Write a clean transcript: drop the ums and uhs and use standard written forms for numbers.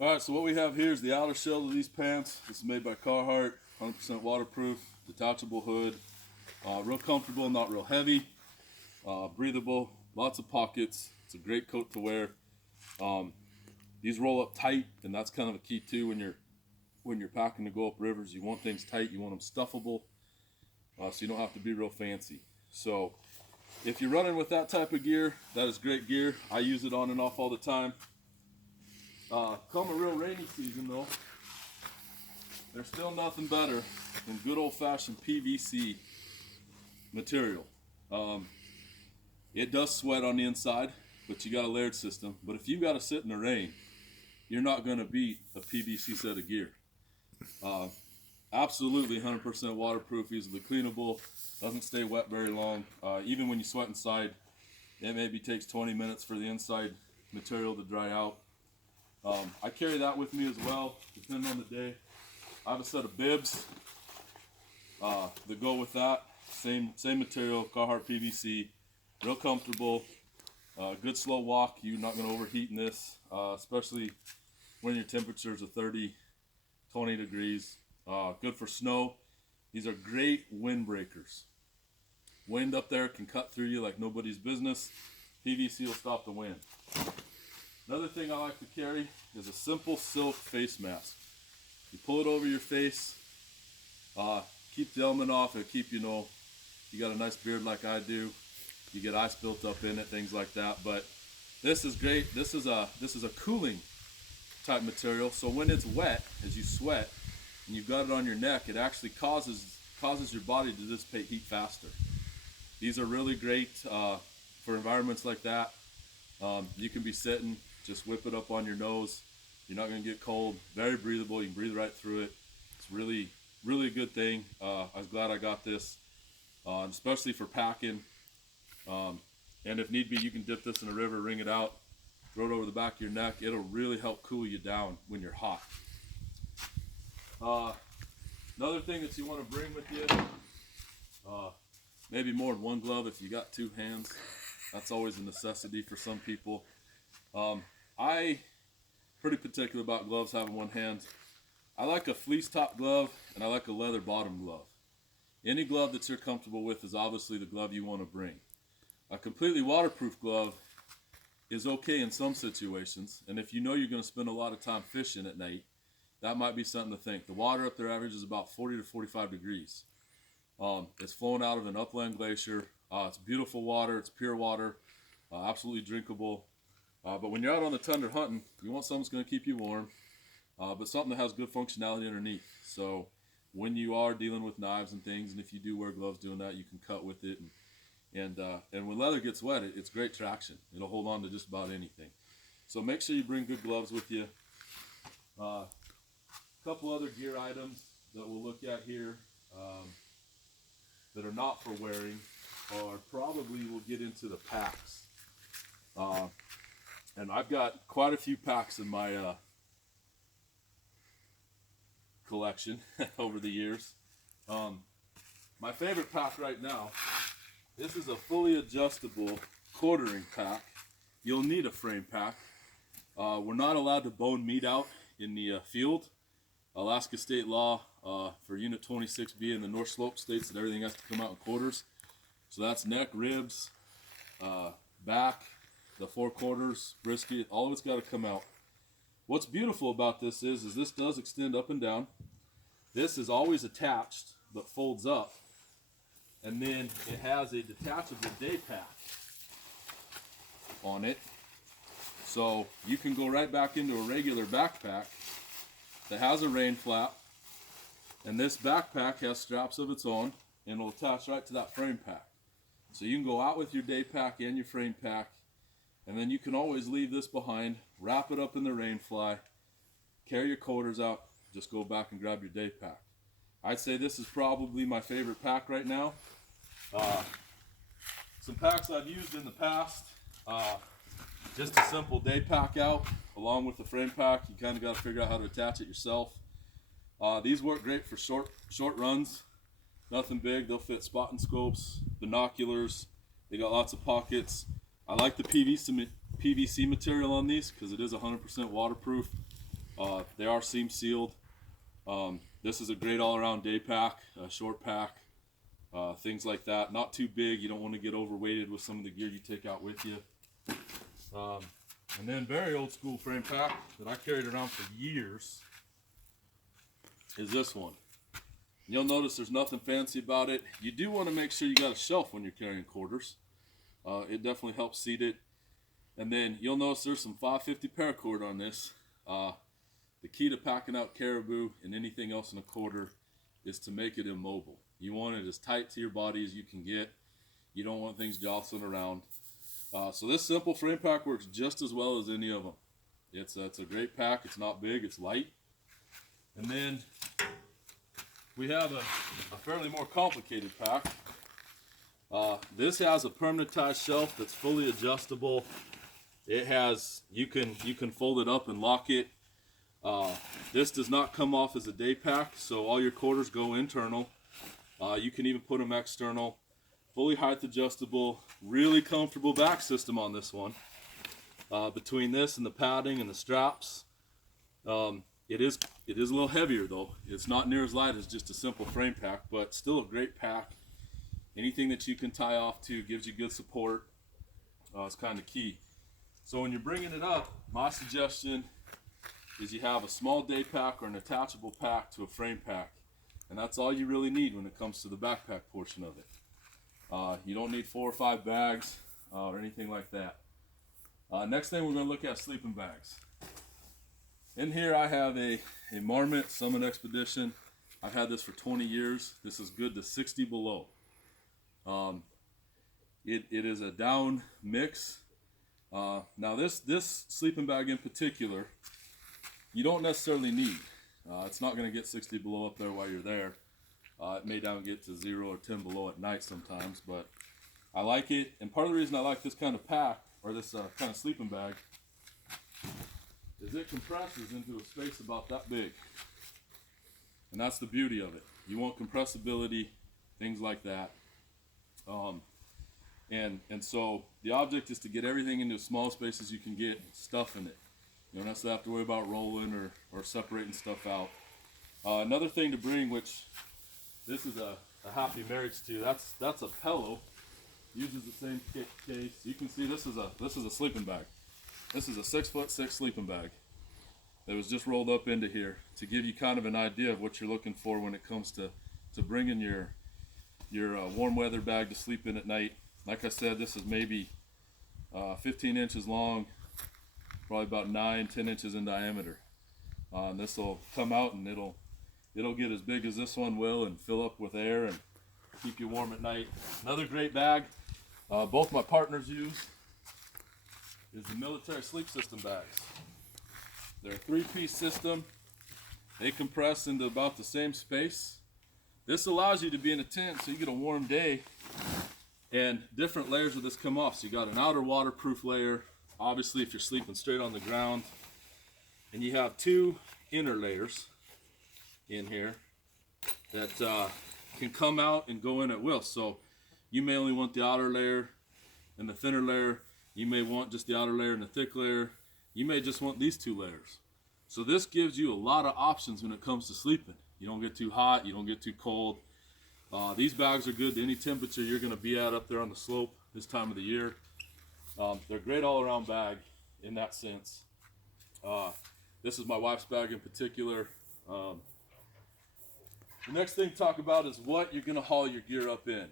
All right, so what we have here is the outer shell of these pants. This is made by Carhartt, 100% waterproof, detachable hood, real comfortable, not real heavy, breathable, lots of pockets. It's a great coat to wear. These roll up tight, and that's kind of a key too when you're packing to go up rivers. You want things tight, you want them stuffable, so you don't have to be real fancy. So if you're running with that type of gear, that is great gear. I use it on and off all the time. Come a real rainy season though, there's still nothing better than good old-fashioned PVC material. It does sweat on the inside, but you got a layered system. But if you got to sit in the rain, you're not going to beat a PVC set of gear. Absolutely 100% waterproof, easily cleanable, doesn't stay wet very long. Even when you sweat inside, it maybe takes 20 minutes for the inside material to dry out. I carry that with me as well, depending on the day. I have a set of bibs that go with that. Same material, Carhartt PVC, real comfortable. Good slow walk. You're not going to overheat in this, especially when your temperatures are 30, 20 degrees. Good for snow. These are great windbreakers. Wind up there can cut through you like nobody's business. PVC will stop the wind. Another thing I like to carry is a simple silk face mask. You pull it over your face, keep the element off, and keep, you got a nice beard like I do, you get ice built up in it, things like that. But this is great. This is a cooling type material, so when it's wet, as you sweat, and you've got it on your neck, it actually causes your body to dissipate heat faster. These are really great for environments like that. You can be sitting, just whip it up on your nose. You're not going to get cold. Very breathable. You can breathe right through it. It's really, really a good thing. I was glad I got this, especially for packing. And if need be, you can dip this in a river, wring it out, throw it over the back of your neck. It'll really help cool you down when you're hot. Another thing that you want to bring with you, maybe more than one glove if you got two hands. That's always a necessity for some people. I pretty particular about gloves having one hand. I like a fleece top glove and I like a leather bottom glove. Any glove that you're comfortable with is obviously the glove you want to bring. A completely waterproof glove is okay in some situations, and if you know you're going to spend a lot of time fishing at night, that might be something to think. The water up there averages about 40 to 45 degrees. It's flowing out of an upland glacier. It's beautiful water, it's pure water, absolutely drinkable. But when you're out on the tundra hunting, you want something that's going to keep you warm, but something that has good functionality underneath. So when you are dealing with knives and things, and if you do wear gloves doing that, you can cut with it. And when leather gets wet, it's great traction. It'll hold on to just about anything. So make sure you bring good gloves with you. A couple other gear items that we'll look at here that are not for wearing, or probably we'll get into the packs. And I've got quite a few packs in my collection over the years. My favorite pack right now, this is a fully adjustable quartering pack. You'll need a frame pack. We're not allowed to bone meat out in the field. Alaska state law for Unit 26B in the North Slope states that everything has to come out in quarters. So that's neck, ribs, back, the four quarters, brisket, all of it's got to come out. What's beautiful about this is this does extend up and down. This is always attached but folds up, and then it has a detachable day pack on it, so you can go right back into a regular backpack that has a rain flap, and this backpack has straps of its own and it'll attach right to that frame pack. So you can go out with your day pack and your frame pack, and then you can always leave this behind, wrap it up in the rain fly, carry your quarters out, just go back and grab your day pack. I'd say this is probably my favorite pack right now. Some packs I've used in the past, just a simple day pack out along with the frame pack. You kind of got to figure out how to attach it yourself. These work great for short runs, nothing big. They'll fit spotting scopes, binoculars. They got lots of pockets. I like the PVC material on these because it is 100% waterproof. They are seam sealed. This is a great all-around day pack, short pack, things like that. Not too big. You don't want to get overweighted with some of the gear you take out with you. And then very old school frame pack that I carried around for years is this one. You'll notice there's nothing fancy about it. You do want to make sure you got a shelf when you're carrying quarters. It definitely helps seat it. And then you'll notice there's some 550 paracord on this. The key to packing out Caribou and anything else in a quarter is to make it immobile. You want it as tight to your body as you can get. You don't want things jostling around. So this simple frame pack works just as well as any of them. It's a great pack. It's not big, it's light. And then we have a fairly more complicated pack. This has a permanentized shelf that's fully adjustable. It has, you can fold it up and lock it. This does not come off as a day pack, so all your quarters go internal. You can even put them external. Fully height adjustable, really comfortable back system on this one. Between this and the padding and the straps, it is a little heavier though. It's not near as light as just a simple frame pack, but still a great pack. Anything that you can tie off to gives you good support. It's kind of key. So when you're bringing it up, my suggestion is you have a small day pack or an attachable pack to a frame pack. And that's all you really need when it comes to the backpack portion of it. You don't need 4 or 5 bags or anything like that. Next thing we're going to look at sleeping bags. In here I have a Marmot Summit Expedition. I've had this for 20 years. This is good to 60 below. It is a down mix. Now this sleeping bag in particular, you don't necessarily need. It's not going to get 60 below up there while you're there. It may down get to 0 or 10 below at night sometimes, but I like it. And part of the reason I like this kind of pack, or this kind of sleeping bag, is it compresses into a space about that big. And that's the beauty of it. You want compressibility, things like that. And so the object is to get everything into as small space as you can get, stuff in it. You don't necessarily have to worry about rolling or separating stuff out. Another thing to bring, which this is a happy marriage to, that's a pillow. Uses the same case. You can see this is a sleeping bag. This is a 6'6" sleeping bag that was just rolled up into here to give you kind of an idea of what you're looking for when it comes to bringing your warm weather bag to sleep in at night. Like I said, this is maybe 15 inches long, probably about 9-10 inches in diameter. This will come out and it'll get as big as this one will and fill up with air and keep you warm at night. Another great bag both my partners use is the military sleep system bags. They're a 3-piece system. They compress into about the same space. This allows you to be in a tent so you get a warm day, and different layers of this come off. So you got an outer waterproof layer, obviously if you're sleeping straight on the ground, and you have 2 inner layers in here that can come out and go in at will. So you may only want the outer layer and the thinner layer. You may want just the outer layer and the thick layer. You may just want these 2 layers. So this gives you a lot of options when it comes to sleeping. You don't get too hot, you don't get too cold. These bags are good to any temperature you're going to be at up there on the slope this time of the year. They're a great all-around bag in that sense. This is my wife's bag in particular. The next thing to talk about is what you're going to haul your gear up in.